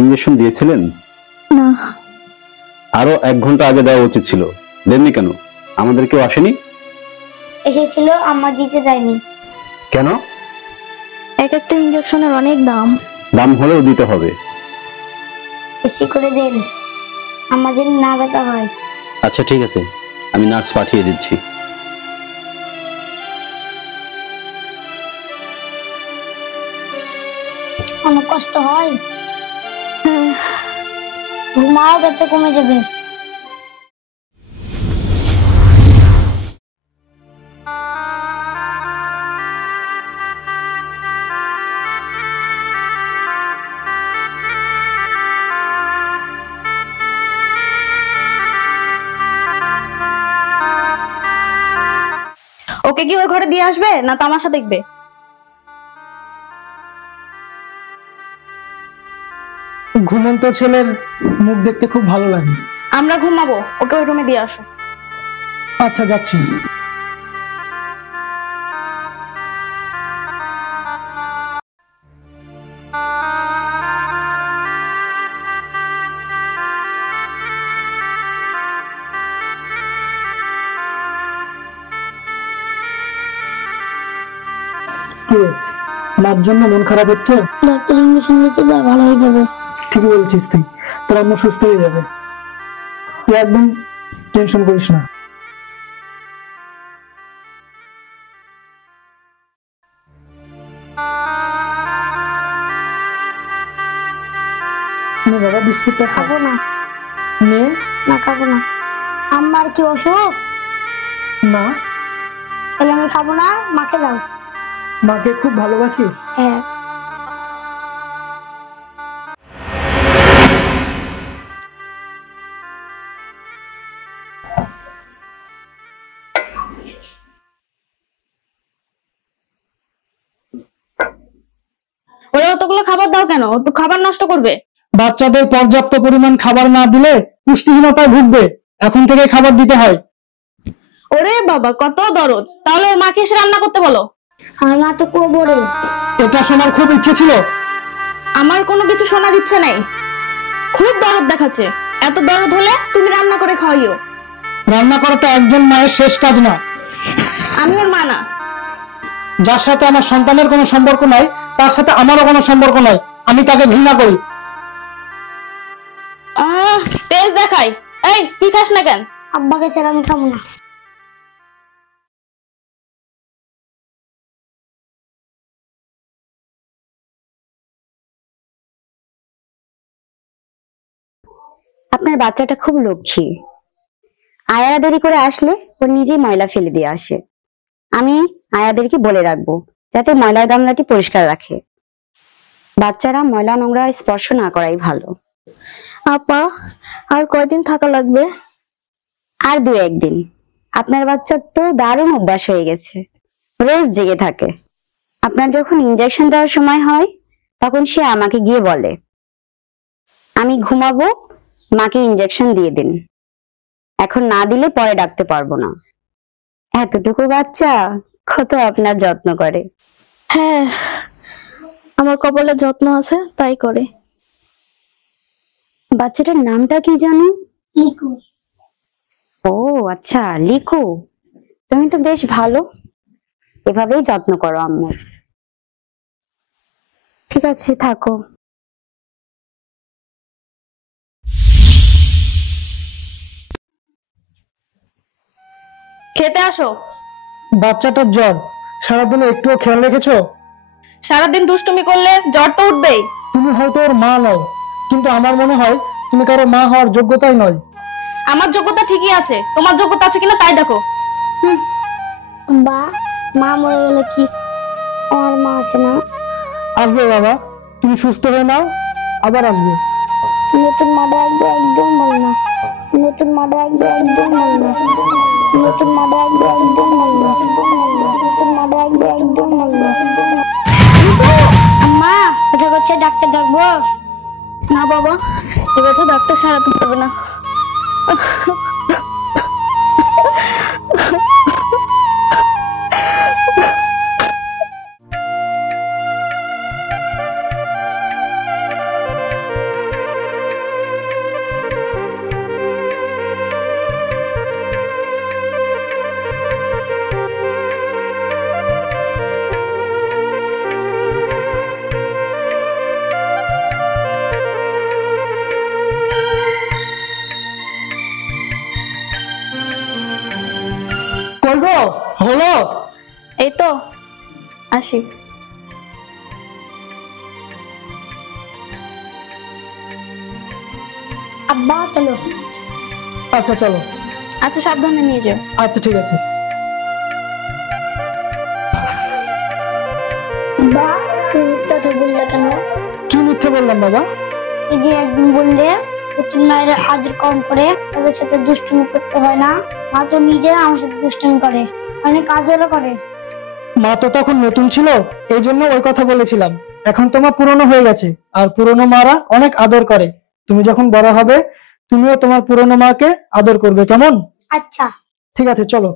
Injection দিয়েছিলেন? না। আরো 1 ঘন্টা আগে দেওয়া উচিত ছিল, দেননি কেন? আমাদের কেউ আসেনি? এসেছিল, আমার দিতে দেয়নি। কেন? এক একটা ইঞ্জেকশনের অনেক দাম। দাম হলেও দিতে হবে। বেশি করে দেন, আমাদের না ব্যথা হয়। আচ্ছা ঠিক আছে, আমি নার্স পাঠিয়ে দিচ্ছি। অনেক কষ্ট হয়। ঘুমাও, ব্যথা কমে যাবে। ওকে কি ওই ঘরে দিয়ে আসবে না তামাশা দেখবে? ঘুমন্ত ছেলের মুখ দেখতে খুব ভালো লাগে। আমরা ঘুমাবো, ওকে ওই রুমে দিয়ে আসো। আচ্ছা যাচ্ছি। মার জন্য মন খারাপ হচ্ছে? ডাক্তার ইঞ্জেকশন দিতে দেয়, ভালো হয়ে যাবে। ঠিকই বলছিস তুই, তোর আম্মু সুস্থ হয়ে যাবে, তুই একদম টেনশন করিস না। বাবা বিস্কুটটা খাবো না। নিয়ে না, খাবো না। আমার কি অসুখ? না। তাহলে আমি খাবো না, মাকে দাও। মাকে খুব ভালোবাসিস? হ্যাঁ। ওরা অতগুলো খাবার দাও কেন? ও তো খাবার নষ্ট করবে। বাচ্চাদের পর্যাপ্ত পরিমাণ খাবার না দিলে পুষ্টিহীনতায় ভুগবে, এখন থেকে খাবার দিতে হয়। ওরে বাবা, কত দরদ! তাহলে ওর মাকে এসে রান্না করতে বলো। আমার মা তো খুব বড়। এটা শোনার খুব ইচ্ছে ছিল। আমার কোনো কিছু শোনার ইচ্ছে নেই। খুব দরদ দেখাচ্ছে, এত দরদ হলে তুমি রান্না করে খাওয়াইও। রান্না করাটা একজন মায়ের শেষ কাজ না। আমি ওর মা না। যার সাথে আমার সন্তানের কোনো সম্পর্ক নাই তার সাথে আমারও কোনো সম্পর্ক নাই, আমি তাকে ঘৃণা করি। তেজ দেখাই। এই, তুই খাস না কেন? আব্বাকে ছাড়া আমি খাবো না। আপনার বাচ্চাটা খুব লক্ষ্মী। আয়ারা দেরি করে আসলে ও নিজেই ময়লা ফেলে দিয়ে আসে। আমি আয়াদেরকে বলে রাখবো যাতে ময়লার গামলাটি পরিষ্কার রাখে। বাচ্চারা ময়লা নোংরা স্পর্শ না করাই ভালো। আপা, আর কয়দিন থাকা লাগবে? আর 2-1 দিন। আপনার বাচ্চার তো দারুণ অভ্যাস হয়ে গেছে, রোজ জেগে থাকে। আপনার যখন ইনজেকশন দেওয়ার সময় হয় তখন সে আমাকে গিয়ে বলে, আমি ঘুমাবো, মাকে ইনজেকশন দিয়ে দিন। এখন না দিলে পরে ডাকতে পারবো না। এতটুকু বাচ্চা কত আপনার যত্ন করে। হ্যাঁ, আমার কপালে যত্ন আছে, তাই করে। বাচ্চাটার নামটা কি জানো? লিকু। ও আচ্ছা, লিকু। তুমি তো বেশ ভালো, এভাবেই যত্ন করো আম্মু। ঠিক আছে, থাকো। খেতে আসো। বাচ্চাটার জ্বর, সারাদিনে একটুও খেয়াল রেখেছো? সারাদিন দুষ্টুমি করলে জ্বর তো উঠবেই। তুমি হয়তো ওর মা নও, কিন্তু আমার মনে হয় তুমি কারো মা হওয়ার যোগ্যতাই নয়। আমার যোগ্যতা ঠিকই আছে, তোমার যোগ্যতা আছে কিনা তাই দেখো। বা মা মরে গেলে কি আমার মা আসে না? আসবে বাবা, তুমি সুস্থ হয়ে নাও, আবার আসবে। নতুন মাটা একদম ভালো না। নতুন মাটা একদম ভালো না। নতুন মাটা একদম ভালো না। নতুন মাটা একদম ভালো না। আম্মা, এটা করছে, ডাক্তার ডাকবো? না বাবা, এবার তো ডাক্তার সারাতে পারবে না। আসি। আব্বা চলো। আচ্ছা চলো। আচ্ছা, সাবধানে নিয়ে যাও। আচ্ছা ঠিক আছে। বা তুমি কথা বললে কেন? কি মিথ্যে বললাম বাবা? এই যে একদিন বললে নতুন মায়ের আদর কম করে তাদের সাথে দুষ্টুমি করতে হয় না, মা তো নিজে আমার সাথে দুষ্টুমি করে, অনেক আদরও করে। মা তো তখন নতুন ছিল, এই জন্য ওই কথা বলেছিলাম। এখন তোমার পুরনো হয়ে গেছে, আর পুরনো মারা অনেক আদর করে। তুমি যখন বড় হবে তুমিও তোমার পুরনো মাকে আদর করবে, কেমন? আচ্ছা। ঠিক আছে চলো।